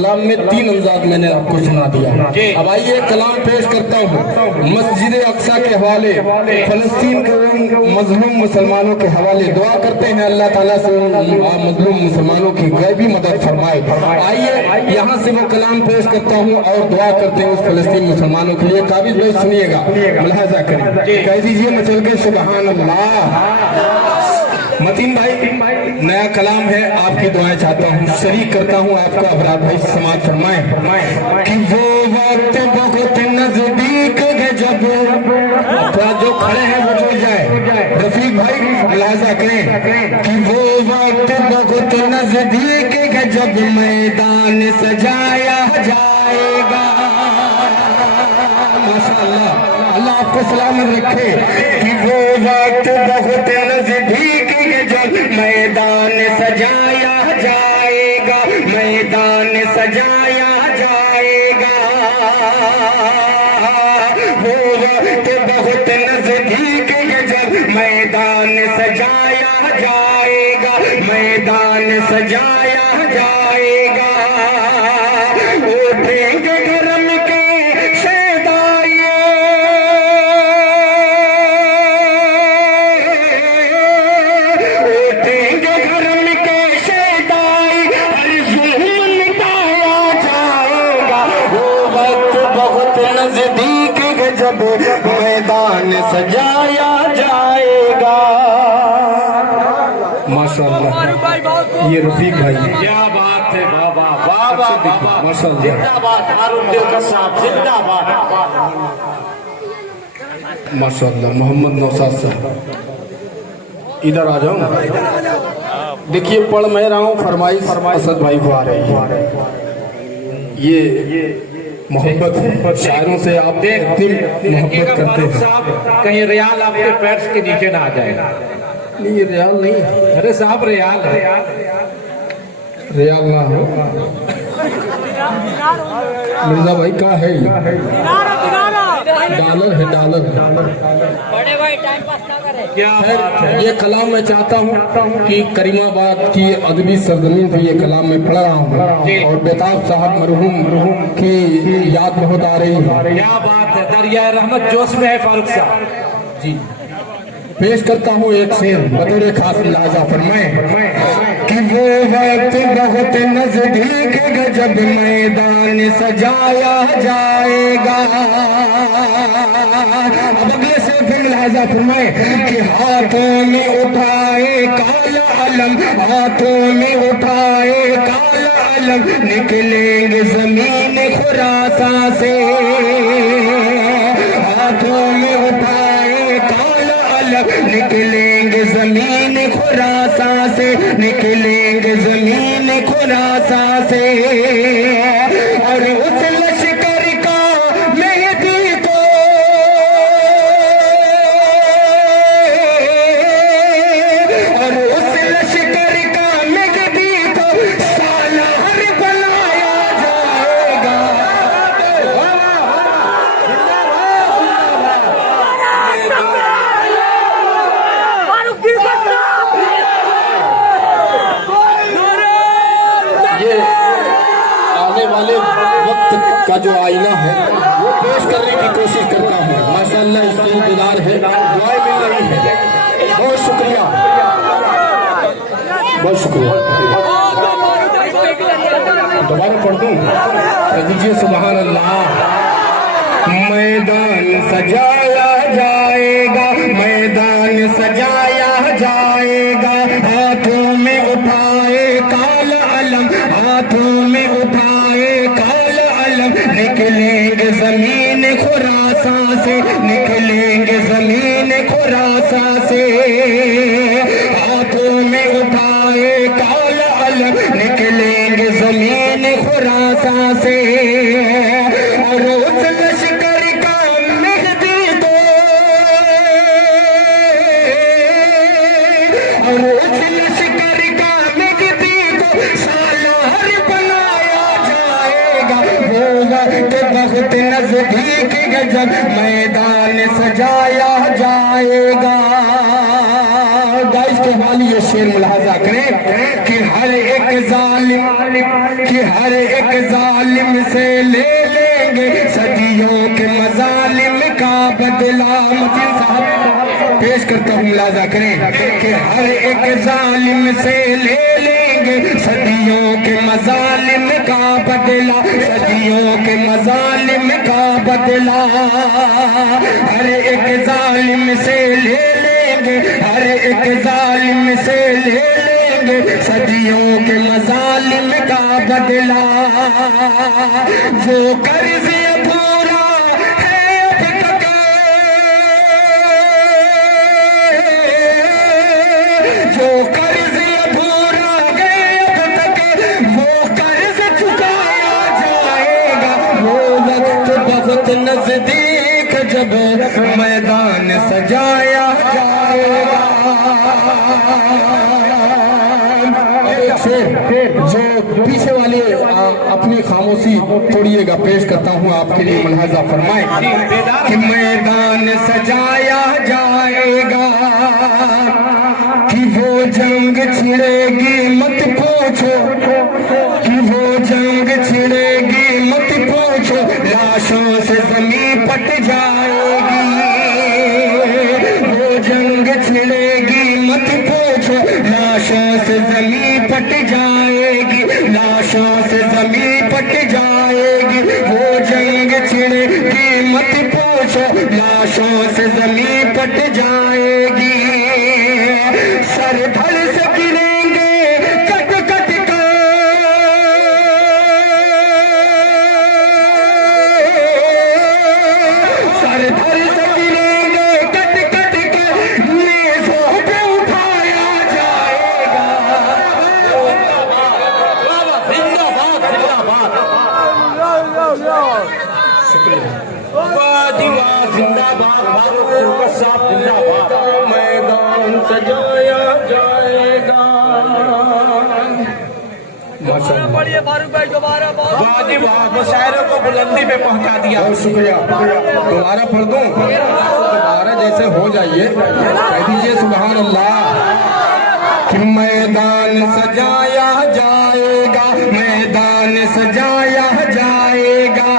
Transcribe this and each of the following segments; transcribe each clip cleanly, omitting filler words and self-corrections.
कलाम में 3 अंदाज मैंने आपको सुना दिया। अब आइए कलाम पेश करता हूँ मस्जिद अक्सा के हवाले, फलस्तीन के मजलूम मुसलमानों के हवाले। दुआ करते हैं अल्लाह ताला से मजलूम मुसलमानों की गैबी मदद फरमाए। आइए यहाँ से वो कलाम पेश करता हूँ और दुआ करते हैं उस फलस्तीन मुसलमानों के लिए। काबिज भाई सुनिएगा, मुलाहाजा करें, कह दीजिए मचल के सुबहान अल्लाह। मतीन भाई नया कलाम है, आपकी दुआएं चाहता हूँ, शरीक करता हूँ आपको। अपराध भाई समाज फरमाए कि वो वक्त बहुत नजदीक है जब जो खड़े हैं वो जुड़ जाए। रफीक भाई मुलाहाजा करें कि वो वक्त बहुत नजदीक है जब मैदान सजाया जाएगा। माशाअल्लाह, अल्लाह आपको सलामत रखे। कि वो वक्त बहुत नजदीक है जब मैदान सजाया जाएगा, मैदान सजाया जाएगा। वो वक्त बहुत नजदीक है जब मैदान सजाया जाएगा, मैदान सजाया जाएगा। उठेंगे गरम के शहदाये, उठेंगे गरम के शहदाई, हर जुल्म मिटाया जाएगा। वो वक्त बहुत नजदीक है जब मैदान सजाया जाएगा। माशाअल्लाह, ये रफीक भाई, क्या बात है, बाबा बाबा माशाअल्लाह, जिंदाबाद हारून दिल का साहब, जिंदाबाद। माशाअल्लाह। मोहम्मद नौसाद साहब इधर आ जाऊं। देखिए पढ़ मैं रहा हूँ, फरमाइश असद भाई को आ रही है। ये मोहब्बत है, शायरों से आप इतनी मोहब्बत करते हैं। साहब कहीं रियाल आपके पैर के नीचे ना आ जाए। नहीं ये रियाल नहीं है, अरे साहब रियाल है, रियाल ना हो। मिर्जा भाई का है, डॉलर है, डॉलर। बड़े भाई टाइम पास ना करें। क्या बात है। ये कलाम मैं चाहता हूँ कि करीमाबाद की अदबी सरजमीन पे ये कलाम मैं पढ़ रहा हूँ और बेताब साहब मरहूम की याद बहुत आ रही है। क्या बात है, दरिया रहमत जोश में है फारूक साहब जी। पेश करता हूँ एक शेर बतौर खास लिहाजा फरमाए कि वो वक्त बहुत नजदीक है जब मैदान सजाया जाएगा। अब अगले से फिर लिहाजा फरमाए कि हाथों में उठाए काला अलम, हाथों में उठाए काला अलम, निकलेंगे जमीन खुरासा से। हाथों में उठाए काला अलम, निकलेंगे जमीन खुरासा से, निकलेंगे जमीन खुरासा से। और उस लश्कर का मेहदी को, और उस लश्कर का मेहदी को सालार बनाया जाएगा। ये आने वाले वक्त का जो आईना है वो पेश करने की कोशिश करता हूँ। माशाअल्लाह इसकी इंतजार है, दुआएं मिल रही है। बहुत शुक्रिया, बहुत शुक्रिया। दोबारा पढ़ दूँ, दीजिए सुभान अल्लाह। मैदान सजाया जाएगा, मैदान सजाया जाएगा। हाथों में उठाए काला अलम, हाथों में उठाए काला अलम, निकलेंगे जमीन खुरासा से, निकलेंगे जमीन खुरासा से। हाथों में उठाए काला अलम, निकलेंगे जमीन खुरासा से। और उस लश्कर का मेहदी को, और उस लश्कर का मेहदी को सालार बनाया जाएगा। वो वक्त बहुत नजदीक है जब मैदान सजाया जाएगा। गाइस के वाली ये शेर मुलाहाजा करें कि हर एक जालिम से ले लेंगे सदियों के मजालिम का बदला। मतीन साहब पेश करता हूँ, मुलाहाजा करें कि हर एक जालिम से ले लेंगे सदियों के मजालिम का बदला, सदियों के मजालिम का बदला। हर एक जालिम से ले लेंगे, हर एक जालिम से ले लेंगे सदियों के मजालिम का बदला। वो कर्ज पूरा है अब तक, जो कर्ज पूरा गए अब तक, वो कर्ज चुकाया जाएगा। वो वक्त बहुत नजदीक जब मैदान सजाया जाएगा। जो पीछे वाले अपनी खामोशी तोड़िएगा, पेश करता हूँ आपके लिए, मुलाहाजा फरमाए कि मैदान सजाया जाएगा, कि वो जंग छिड़ेगी मत पूछो, कि वो जंग छिड़ेगी मत पूछो, लाशों से जमीन पट जाएगी। वो जंग छिड़ेगी मत पूछो, लाशों से जमीन पट जाएगी, लाशों से जमीन पट जाएगी। वो जंग छिड़ेगी मत पूछो, लाशों से जमीन पट जाएगी। सर धड़ से गिरेंगे कट कट कर, सर धड़ से गिरेंगे कट कट कर, नेज़ों पे उठाया जाएगा। जिंदाबाद जिंदाबाद। वाह जी वाह, जिंदाबाद फारूक साहब, जिंदाबाद। मैदान सजाया जाएगा। बढ़िए फारूक भाई दोबारा वाह जी वाह, मुशायरों को बुलंदी पे पहुंचा दिया। बहुत शुक्रिया। दोबारा पढ़ दूं, दोबारा जैसे हो जाइए, कह दीजिए सुभान अल्लाह। कि मैदान सजाया जाएगा, मैदान सजाया जाएगा,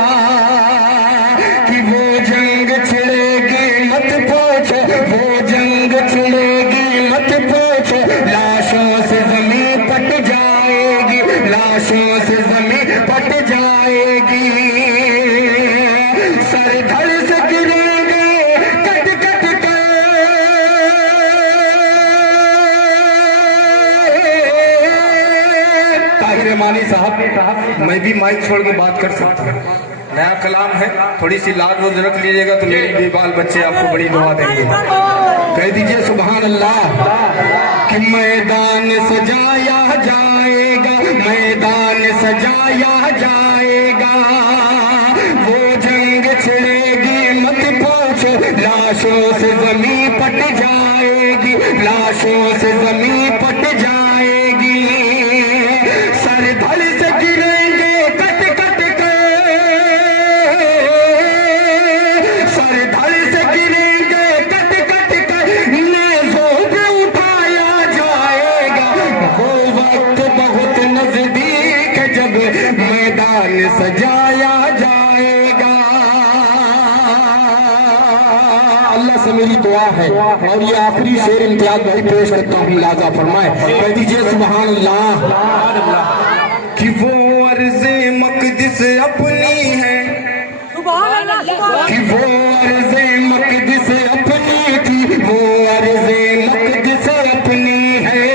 कि वो जंग छिड़ेगी मत पूछो, वो जंग छिड़ेगी मत पूछो, लाशों से जमीन पट जाएगी, लाशों से जमीन पट जाएगी। सर धड़ से गिरेंगे कट कट कर, ताहिर मानी साहब, मैं भी माइक छोड़ के बात कर सकता हूँ। नया कलाम है, थोड़ी सी लाज वो रख लीजिएगा तो मेरे भी बाल बच्चे आपको बड़ी दुआ देंगे। कह दीजिए सुभान अल्लाह। कि मैदान सजाया जाएगा, मैदान सजाया जाएगा, वो जंग छिड़ेगी मत पूछो, लाशों से जमीन पट जाएगी, लाशों से जमीन पट जाएगी। सर धड़ से गिरेंगे कट कट कर, सर धड़ से गिरेंगे कट कट कर, नेज़ों पे उठाया जाएगा। वो वक्त बहुत नजदीक जब मैदान सजाया जाएगा। अल्लाह से मेरी दुआ है, और ये आखिरी शेर इम्तियाज भाई पेश करता हूँ, मुलाहाजा फरमाए। कह दीजिए सुभान अल्लाह। कि वो अर्ज़े मक़दिस अपनी है, सुभान अल्लाह, कि वो अर्ज़े मक़दिस अपनी थी, वो अर्ज़े मक़दिस अपनी है,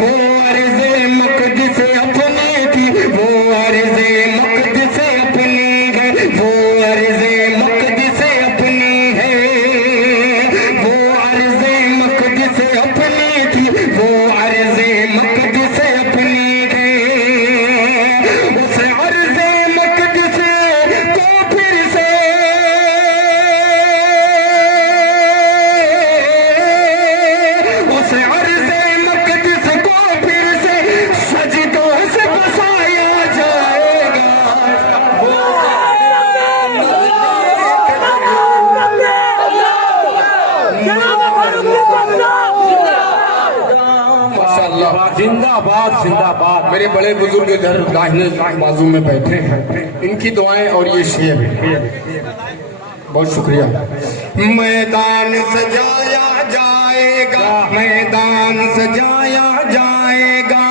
वो अर्ज़े मक़दिस अपनी थी, वो अर्ज़े मक़दिस अपनी है, वो अर्ज़े मक़दिस अपनी है, वो अर्ज़े मक़दिस अपनी थी, वो अर्ज़े मक़दिस अपनी है। उस अर्ज़े मक़दिस को फिर से मेरे बड़े बुजुर्ग इधर दाहिने बाजू में बैठे हैं, इनकी दुआएं और ये शेर, बहुत शुक्रिया। मैदान सजाया जाएगा, मैदान सजाया जाएगा,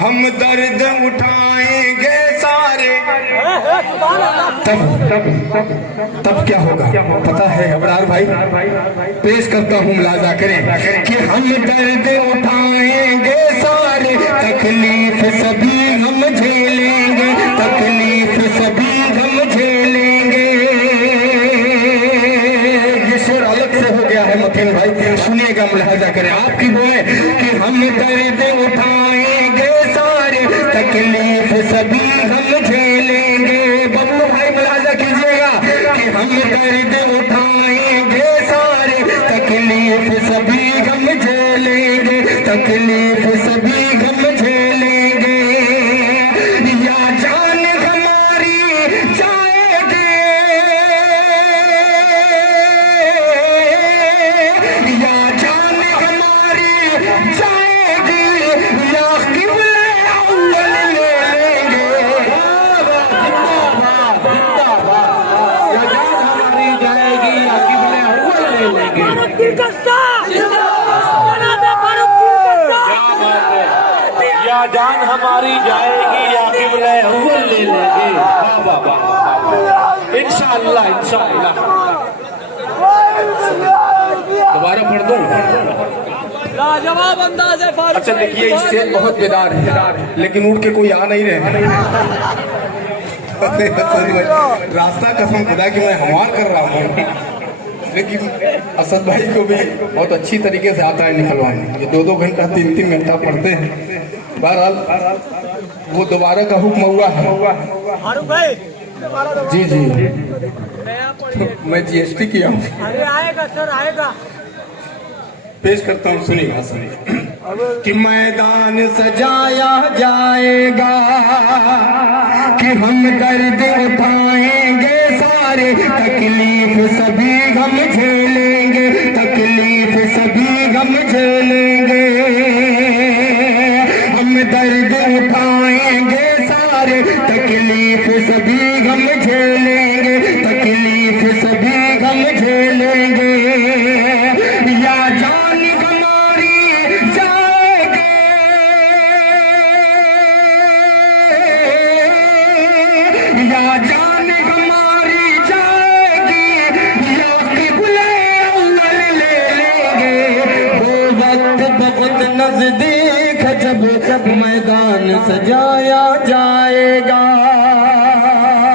हम दर्द उठाएंगे सारे। तब क्या होगा पता है अबरार भाई? पेश करता हूँ, मुलाजा करें कि हम दर्द उठाएंगे सारे, तकलीफ सभी हम झेलेंगे, तकलीफ सभी हम झेलेंगे। ये शेर अलग से हो गया है मतीन भाई, सुनिएगा, मुलाजा करें आपकी दुआएं कि हम दर्द उठाएंगे सारे, तकलीफ सभी हम झेलेंगे। बबलू भाई मुलाजा कीजिएगा कि हम दर्द उठाएंगे सारे, तकलीफ सभी हम झेलेंगे, तकलीफ सभी हम झेलेंगे। या जान हमारी जाएगी, या जान हमारी जाएगी, या क़िबला अव्वल ले लेंगे। फारूक दिल का साथ जनाब फारूक दिल का साथ। या जान हमारी जाएगी या क़िबला अव्वल ले लेंगे। वाह वाह वाह, इंशाअल्लाह इंशाअल्लाह। दोबारा पढ़ दूं? लाजवाब अंदाज है फारूक। अच्छा देखिए, इस शेर बहुत बेदार है, लेकिन उठ के कोई आ नहीं रहे। रास्ता कसम खुदा कि मैं हमार कर रहा हूँ, लेकिन असद भाई को भी बहुत अच्छी तरीके से आता है निकलवाने। ये 2-2 घंटा 3-3 घंटा पढ़ते हैं। बहरहाल वो दोबारा का हुक्म हुआ है। फारूक भाई जी जी, नया पढ़िए। मैं GST किया हूँ, अरे आएगा सर आएगा। पेश करता हूँ, सुनिएगा सुनिए कि मैदान सजाया जाएगा, कि हम दर्द उठाएंगे सारे, तकलीफ सभी हम झेलेंगे, तकलीफ सभी हम झेलेंगे। हम दर्द उठाएंगे सारे, तकलीफ सभी हम झेलेंगे, तकलीफ सभी हम झेलेंगे। या जान हमारी जाएगी, या जान हमारी जाएगी, या क़िबला अव्वल ले लेंगे। वो वक्त बहुत नजदीक जब मैदान सजाया जाएगा,